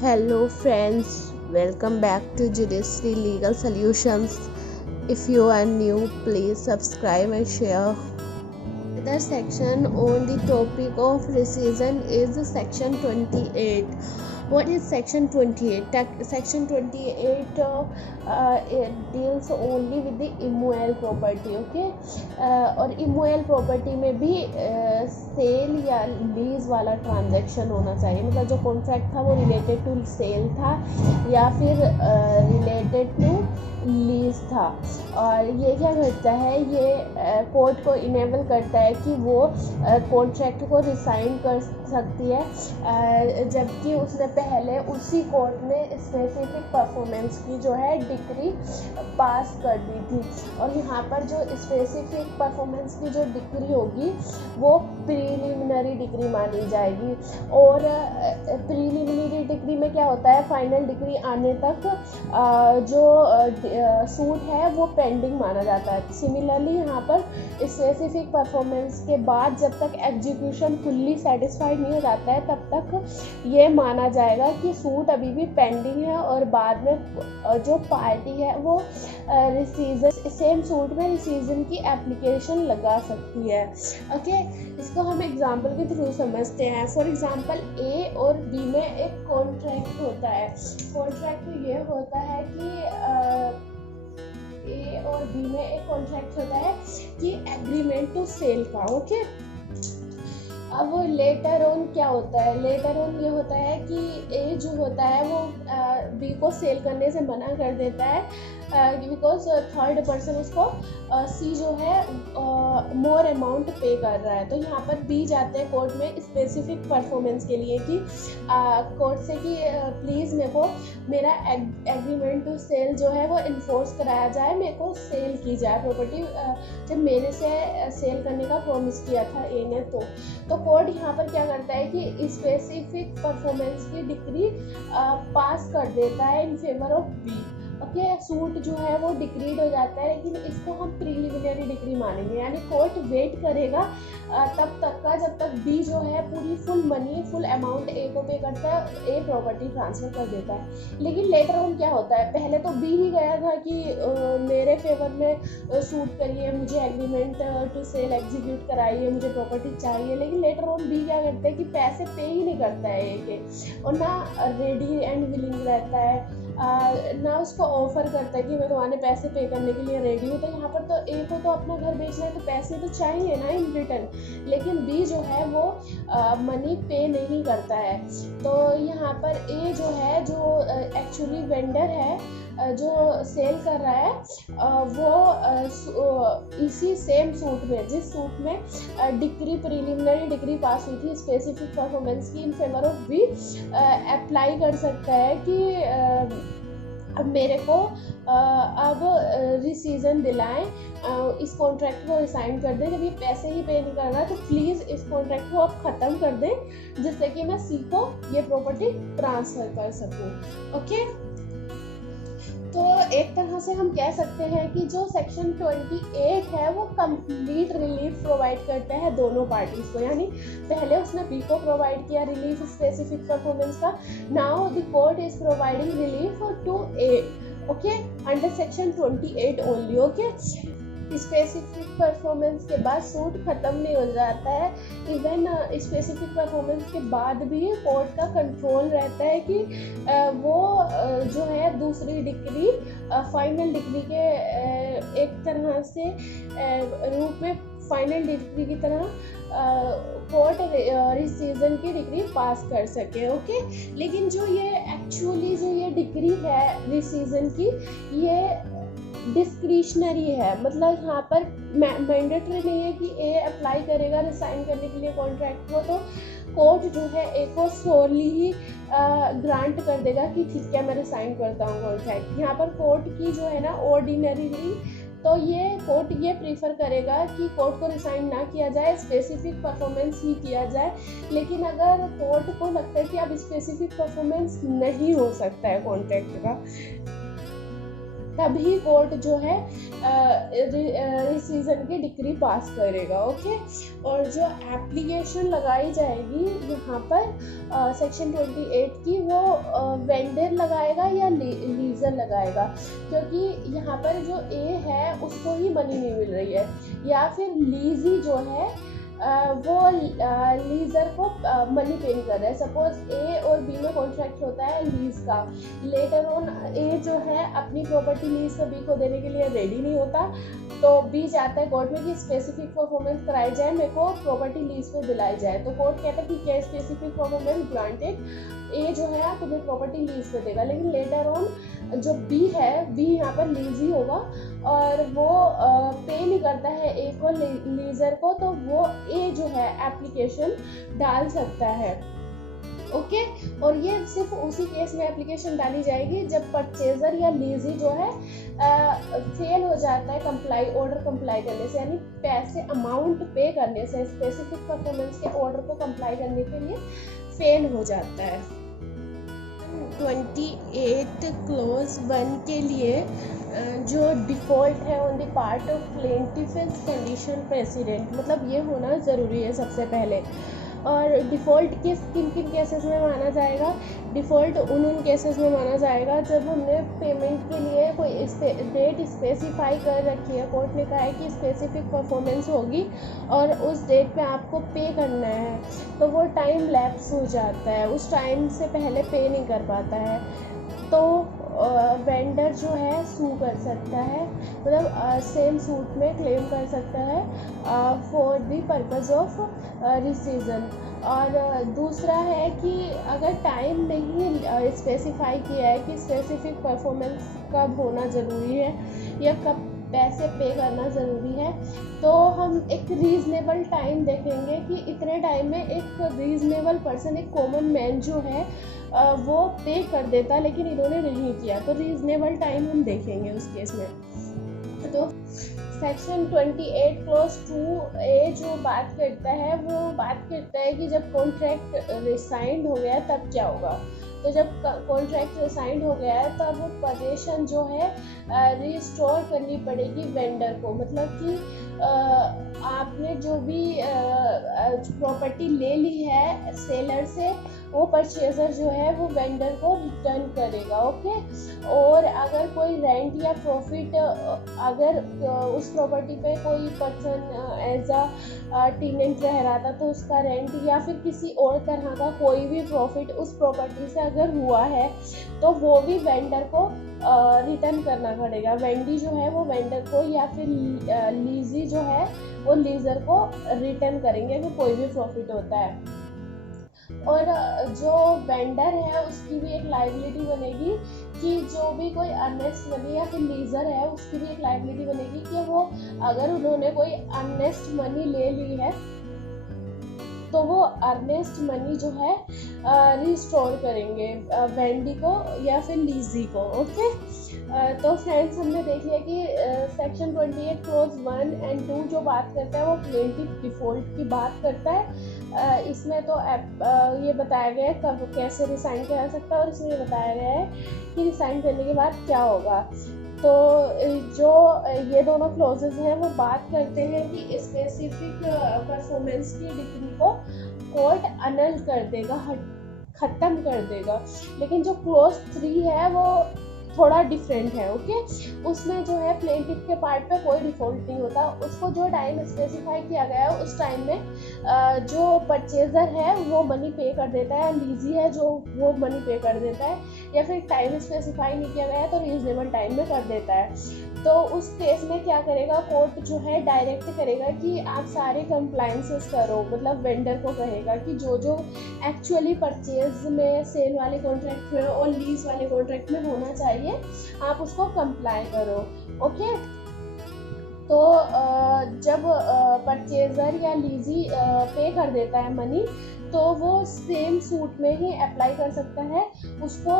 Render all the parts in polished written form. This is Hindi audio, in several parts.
Hello, friends. Welcome back to Judiciary Legal Solutions. If you are new, please subscribe and share. The section on the topic of rescission is section 28. What is section 28? Section 28 it deals only with the immobile property. Okay, और immobile property में भी सेल या लीज वाला ट्रांजैक्शन होना चाहिए. मतलब जो कॉन्ट्रैक्ट था वो रिलेटेड टू सेल था या फिर रिलेटेड टू लीज था. और ये क्या करता है, ये कोर्ट को इनेबल करता है कि वो कॉन्ट्रैक्ट को रिसाइन कर सकती है, जबकि उसने पहले उसी कोर्ट में स्पेसिफिक परफॉर्मेंस की जो है डिक्री पास कर दी थी. और यहाँ पर जो स्पेसिफिक परफॉर्मेंस की जो डिक्री होगी वो प्रीलिमिनरी डिक्री मानी जाएगी. और प्रीलिमिनरी डिक्री में क्या होता है, फाइनल डिक्री आने तक जो सूट है वो पेंडिंग माना जाता है. सिमिलरली यहाँ पर स्पेसिफिक परफॉर्मेंस के बाद जब तक एग्जीक्यूशन फुल्ली सेटिस्फाइड नहीं हो जाता है तब तक ये माना जाएगा कि सूट अभी भी पेंडिंग है. और बाद में जो पार्टी है वो रिसीजन सेम सूट में रिसीजन की एप्लीकेशन लगा सकती है. ओके, इसको हम एग्जांपल के थ्रू समझते हैं. फॉर एग्जांपल ए और बी में एक कॉन्ट्रैक्ट होता है. कॉन्ट्रैक्ट ये होता है कि ए और बी में एक कॉन्ट्रैक्ट होता है कि एग्रीमेंट टू सेल का. ओके, अब लेटर ऑन क्या होता है, लेटर ऑन ये होता है कि ए जो होता है वो बी को सेल करने से मना कर देता है बिकॉज थर्ड पर्सन उसको सी जो है मोर अमाउंट पे कर रहा है. तो यहाँ पर बी जाते हैं कोर्ट में स्पेसिफिक परफॉर्मेंस के लिए कि कोर्ट से कि प्लीज़ मेरे को मेरा एग्रीमेंट टू सेल जो है वो इन्फोर्स कराया जाए, मेरे को सेल की जाए प्रॉपर्टी जब मेरे से सेल करने का प्रॉमिस किया था ए ने. तो कोर्ट यहाँ पर क्या करता है कि स्पेसिफिक परफॉर्मेंस की डिक्री पास कर देता है in favour of B. Okay, suit जो है वो डिक्रीड हो जाता है, लेकिन इसको हम प्रीलिमिनरी डिक्री मानेंगे. यानी कोर्ट वेट करेगा तब तक का जब तक बी जो है पूरी फुल अमाउंट ए को पे करता है, ए प्रॉपर्टी ट्रांसफर कर देता है. लेकिन लेटर ऑन क्या होता है, पहले तो बी ही गया था कि मेरे फेवर में सूट करिए, मुझे एग्रीमेंट टू सेल एग्जीक्यूट कराइए, मुझे प्रॉपर्टी चाहिए. लेकिन लेटर ऑन बी क्या करता है कि पैसे पे ही नहीं करता है ए के, और ना रेडी एंड विलिंग रहता है, ना उसको ऑफर करता है कि मैं तुम्हारे पैसे पे करने के लिए रेडी हूँ. तो यहाँ पर तो ए को तो अपना घर बेचना है तो पैसे तो चाहिए ना इन रिटर्न. लेकिन बी जो है वो मनी पे नहीं करता है. तो यहाँ पर ए जो है जो एक्चुअली वेंडर है जो सेल कर रहा है वो इसी सेम सूट में, जिस सूट में डिक्री प्रीलिमिनरी डिक्री पास हुई थी स्पेसिफिक परफॉर्मेंस की in favour of B, apply कर सकता है कि अब मेरे को अब रिसीजन दिलाएं, इस कॉन्ट्रैक्ट को रिसाइन कर दें. जब ये पैसे ही पे नहीं कर रहा तो प्लीज़ इस कॉन्ट्रैक्ट को आप ख़त्म कर दें जिससे कि मैं सी को ये प्रॉपर्टी ट्रांसफ़र कर सकूं. ओके, तो एक तरह से हम कह सकते हैं कि जो सेक्शन 28 है वो कंप्लीट रिलीफ प्रोवाइड करता है दोनों पार्टीज को. यानी पहले उसने बी को प्रोवाइड किया रिलीफ स्पेसिफिक परफॉर्मेंस का, now the court is providing relief to A. Okay, under section 28 only. Okay, specific performance के बाद सूट ख़त्म नहीं हो जाता है. इवन स्पेसिफिक परफॉर्मेंस के बाद भी कोर्ट का कंट्रोल रहता है कि वो जो है दूसरी डिक्री फाइनल डिक्री के एक तरह से रूप में फाइनल डिक्री की तरह कोर्ट रिसीजन की डिक्री पास कर सके. ओके, लेकिन जो ये एक्चुअली जो ये डिक्री है रिसीजन की ये डिस्क्रिशनरी है. मतलब यहाँ पर मैंडेटरी नहीं है कि ए अप्लाई करेगा रिसाइन करने के लिए कॉन्ट्रैक्ट को, तो कोर्ट जो है ए को सोरली ही ग्रांट कर देगा कि ठीक है मैं रिसाइन करता हूँ कॉन्ट्रैक्ट. यहाँ पर कोर्ट की जो है ना ऑर्डिनरीली तो ये कोर्ट ये प्रीफर करेगा कि कोर्ट को रिसाइन ना किया जाए, स्पेसिफिक परफॉर्मेंस ही किया जाए. लेकिन अगर कोर्ट को लगता है कि अब स्पेसिफिक परफॉर्मेंस नहीं हो सकता है कॉन्ट्रैक्ट का, तभी कोर्ट जो है रिसीजन की डिक्री पास करेगा. ओके, और जो एप्लीकेशन लगाई जाएगी यहाँ पर सेक्शन 28 की वो वेंडर लगाएगा या लीजर लगाएगा, क्योंकि यहाँ पर जो ए है उसको ही मनी नहीं मिल रही है, या फिर लीजी जो है वो लीजर को मनी पे नहीं कर रहा है। सपोज ए और बी में कॉन्ट्रैक्ट होता है लीज का, लेटर ऑन ए जो है अपनी प्रॉपर्टी लीज को बी को देने के लिए रेडी नहीं होता, तो बी जाता है कोर्ट में कि स्पेसिफिक परफॉर्मेंस कराई जाए, मेरे को प्रॉपर्टी लीज पे दिलाई जाए। तो कोर्ट कहता है कि क्या स्पेसिफिक परफॉर्मेंस ग्रांटेड, ए जो है तुम्हें प्रॉपर्टी लीज पे देगा। लेकिन लेटर ऑन जो बी है, बी यहाँ पर लीजी होगा और वो पे नहीं करता है ए को, लीजर को, तो वो ए जो है एप्लीकेशन डाल सकता है। ओके और ये सिर्फ उसी केस में एप्लीकेशन डाली जाएगी जब परचेजर या लीजी जो है फेल हो जाता है ऑर्डर कंप्लाई करने से, यानी पैसे अमाउंट पे करने से, स्पेसिफिक परफॉर्मेंस के ऑर्डर को कंप्लाई करने के लिए फेल हो जाता है। 28 क्लोज 1 के लिए जो डिफ़ॉल्ट है on the part of plaintiff is condition president, मतलब ये होना ज़रूरी है सबसे पहले। और डिफ़ॉल्ट किस किन किन केसेस में माना जाएगा? डिफ़ॉल्ट उन केसेस में माना जाएगा जब हमने पेमेंट के लिए कोई डेट स्पेसिफाई कर रखी है, कोर्ट ने कहा है कि स्पेसिफिक परफॉर्मेंस होगी और उस डेट पे आपको पे करना है, तो वो टाइम लैप्स हो जाता है, उस टाइम से पहले पे नहीं कर पाता है, तो वेंडर जो है सू कर सकता है, मतलब सेम सूट में क्लेम कर सकता है फॉर द पर्पस ऑफ रिसीजन। और दूसरा है कि अगर टाइम नहीं स्पेसिफाई किया है कि स्पेसिफिक परफॉर्मेंस कब होना ज़रूरी है या कब पैसे पे करना ज़रूरी है, तो हम एक रीज़नेबल टाइम देखेंगे कि इतने टाइम में एक रीज़नेबल पर्सन, एक कॉमन मैन जो है वो पे कर देता, लेकिन इन्होंने नहीं किया, तो रीज़नेबल टाइम हम देखेंगे उस केस में। तो सेक्शन 28 क्लॉज 2A जो बात करता है, वो बात करता है कि जब कॉन्ट्रैक्ट रिसाइंड हो गया तब क्या होगा। तो जब कॉन्ट्रैक्ट रिसाइंड हो गया है तब पोजीशन जो है रिस्टोर करनी पड़ेगी वेंडर को, मतलब कि आपने जो भी प्रॉपर्टी ले ली है सेलर से, वो परचेजर जो है वो वेंडर को रिटर्न करेगा। ओके और अगर कोई रेंट या प्रॉफिट, अगर उस प्रॉपर्टी पे कोई पर्सन एज अ टेनेंट रह रहा था, तो उसका रेंट या फिर किसी और तरह का कोई भी प्रॉफिट उस प्रॉपर्टी से अगर हुआ है, तो वो भी वेंडर को रिटर्न करना पड़ेगा। वेंडी जो है वो वेंडर को, या फिर लीजी जो है वो लीजर को रिटर्न करेंगे अगर कोई भी प्रॉफिट होता है। और जो वेंडर है उसकी भी एक लायबिलिटी बनेगी कि जो भी कोई अननेस्ट मनी, या फिर लीजर है उसकी भी एक लायबिलिटी बनेगी कि वो अगर उन्होंने कोई अननेस्ट मनी ले ली है तो वो अर्नेस्ट मनी जो है रिस्टोर करेंगे वेंडी को या फिर लीजी को। ओके तो फ्रेंड्स हमने देख लिया कि सेक्शन 28 क्लॉज 1 एंड 2 जो बात करता है वो प्लेंटिफ डिफ़ॉल्ट की बात करता है। इसमें तो ये बताया गया है कब कैसे रिसाइन किया जा सकता है, और इसमें ये बताया गया है कि रिसाइन करने के बाद क्या होगा। तो जो ये दोनों क्लॉजेज हैं वो बात करते हैं कि स्पेसिफिक परफॉर्मेंस की डिग्री को कोर्ट अनल कर देगा, ख़त्म कर देगा। लेकिन जो क्लॉज 3 है वो थोड़ा डिफरेंट है। ओके उसमें जो है प्लेंटिफ के पार्ट पे कोई डिफ़ॉल्ट नहीं होता, उसको जो टाइम स्पेसिफाई किया गया है उस टाइम में जो परचेजर है वो मनी पे कर देता है, लीजी है जो वो मनी पे कर देता है, या फिर टाइम स्पेसिफाई नहीं किया गया है तो रीजनेबल टाइम में कर देता है। तो उस केस में क्या करेगा, कोर्ट जो है डायरेक्ट करेगा कि आप सारे कंप्लायंसेस करो, मतलब वेंडर को कहेगा कि जो जो एक्चुअली परचेज में, सेल वाले कॉन्ट्रैक्ट में और लीज वाले कॉन्ट्रैक्ट में होना चाहिए आप उसको कंप्लाई करो। ओके तो जब परचेजर या लीजी पे कर देता है मनी, तो वो सेम सूट में ही अप्लाई कर सकता है, उसको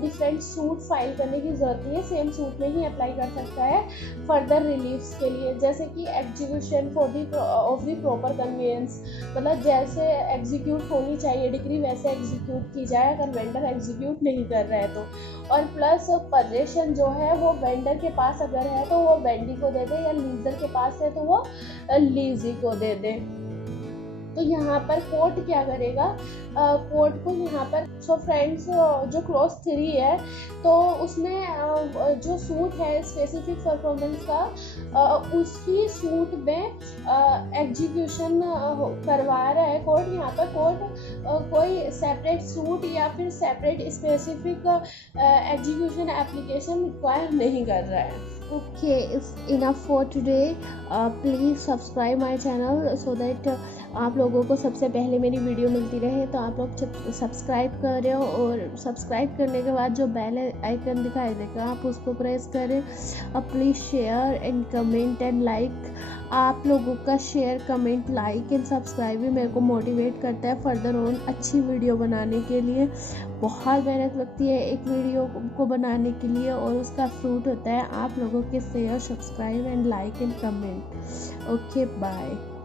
डिफरेंट सूट फाइल करने की ज़रूरत नहीं है, सेम सूट में ही अप्लाई कर सकता है फर्दर रिलीफ्स के लिए, जैसे कि execution for the of the proper convenience, मतलब जैसे एग्जीक्यूट होनी चाहिए डिग्री वैसे एग्जीक्यूट की जाए अगर वेंडर एग्जीक्यूट नहीं कर रहा है तो। और प्लस पोजीशन जो है वो वेंडर के पास अगर है तो वो वेंडी को दे दे, या लीजर के पास है तो वो लीजी को दे दे। तो तो यहाँ पर कोर्ट क्या करेगा, कोर्ट को यहाँ पर सो फ्रेंड्स जो क्लॉज 3 है तो उसमें जो सूट है स्पेसिफिक परफॉर्मेंस का उसकी सूट में एग्जीक्यूशन करवा रहा है कोर्ट। यहाँ पर कोर्ट कोई सेपरेट सूट या फिर separate specific execution application require नहीं कर रहा है। Okay, it's enough for today. Please subscribe my channel so that आप लोगों को सबसे पहले मेरी वीडियो मिलती रहे। तो आप लोग सब्सक्राइब करें और सब्सक्राइब करने के बाद जो बेल आइकन दिखाई देगा आप उसको प्रेस करें। Please share and comment and like. आप लोगों का share, comment, like and subscribe भी मेरे को मोटिवेट करता है फर्दर ऑन अच्छी वीडियो बनाने के लिए। बहुत मेहनत लगती है एक वीडियो को बनाने के लिए और उसका फ्रूट होता है आप लोगों के share, subscribe and like and comment. Okay, bye.